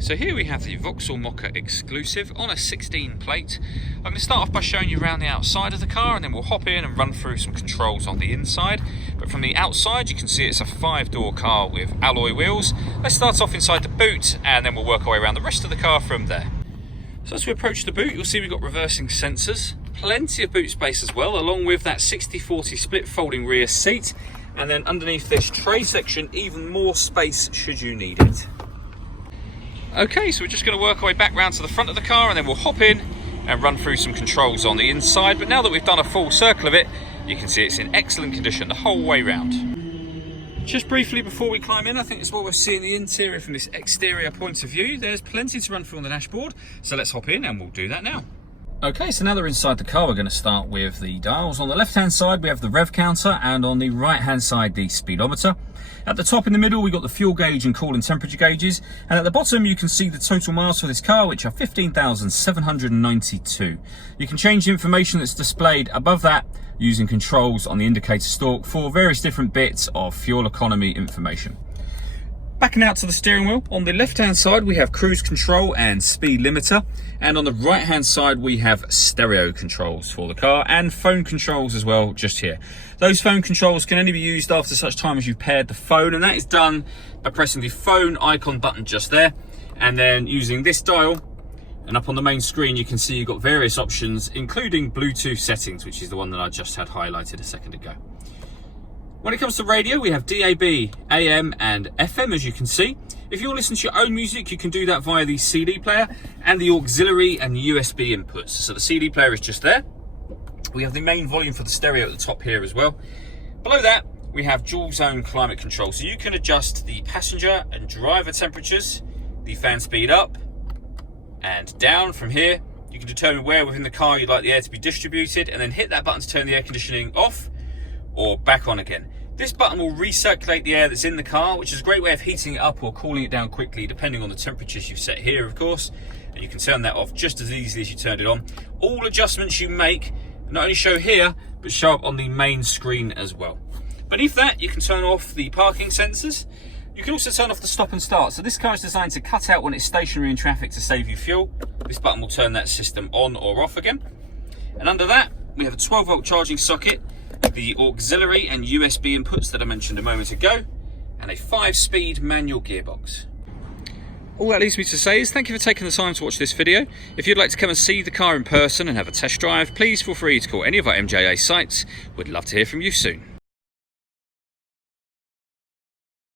So here we have the Vauxhall Mokka exclusive on a 16 plate. I'm going to start off by showing you around the outside of the car, and then we'll hop in and run through some controls on the inside. But from the outside you can see it's a 5-door car with alloy wheels. Let's start off inside the boot and then we'll work our way around the rest of the car from there. So as we approach the boot, you'll see we've got reversing sensors, plenty of boot space as well, along with that 60/40 split folding rear seat, and then underneath this tray section even more space should you need it. Okay, so we're just going to work our way back round to the front of the car and then we'll hop in and run through some controls on the inside. But now that we've done a full circle of it, you can see it's in excellent condition the whole way round. Just briefly before we climb in, I think it's what we're seeing the interior from this exterior point of view. There's plenty to run through on the dashboard, so let's hop in and we'll do that now. Okay, so now that we're inside the car, we're going to start with the dials. On the left-hand side, we have the rev counter, and on the right-hand side, the speedometer. At the top in the middle, we've got the fuel gauge and coolant temperature gauges. And at the bottom, you can see the total miles for this car, which are 15,792. You can change the information that's displayed above that using controls on the indicator stalk for various different bits of fuel economy information. Backing out to the steering wheel, on the left-hand side we have cruise control and speed limiter, and on the right-hand side we have stereo controls for the car and phone controls as well just here. Those phone controls can only be used after such time as you've paired the phone, and that is done by pressing the phone icon button just there, and then using this dial, and up on the main screen you can see you've got various options including Bluetooth settings, which is the one that I just had highlighted a second ago. When it comes to radio, we have DAB, AM and FM, as you can see. If you want to listen to your own music, you can do that via the CD player and the auxiliary and USB inputs. So the CD player is just there. We have the main volume for the stereo at the top here as well. Below that, we have dual zone climate control. So you can adjust the passenger and driver temperatures, the fan speed up and down from here. You can determine where within the car you'd like the air to be distributed, and then hit that button to turn the air conditioning off or back on again. This button will recirculate the air that's in the car, which is a great way of heating it up or cooling it down quickly, depending on the temperatures you've set here, of course. And you can turn that off just as easily as you turned it on. All adjustments you make not only show here, but show up on the main screen as well. Beneath that, you can turn off the parking sensors. You can also turn off the stop and start. So this car is designed to cut out when it's stationary in traffic to save you fuel. This button will turn that system on or off again. And under that, we have a 12-volt charging socket, the auxiliary and USB inputs that I mentioned a moment ago, and a 5-speed manual gearbox. All that leaves me to say is thank you for taking the time to watch this video. If you'd like to come and see the car in person and have a test drive, please feel free to call any of our MJA sites. We'd love to hear from you soon.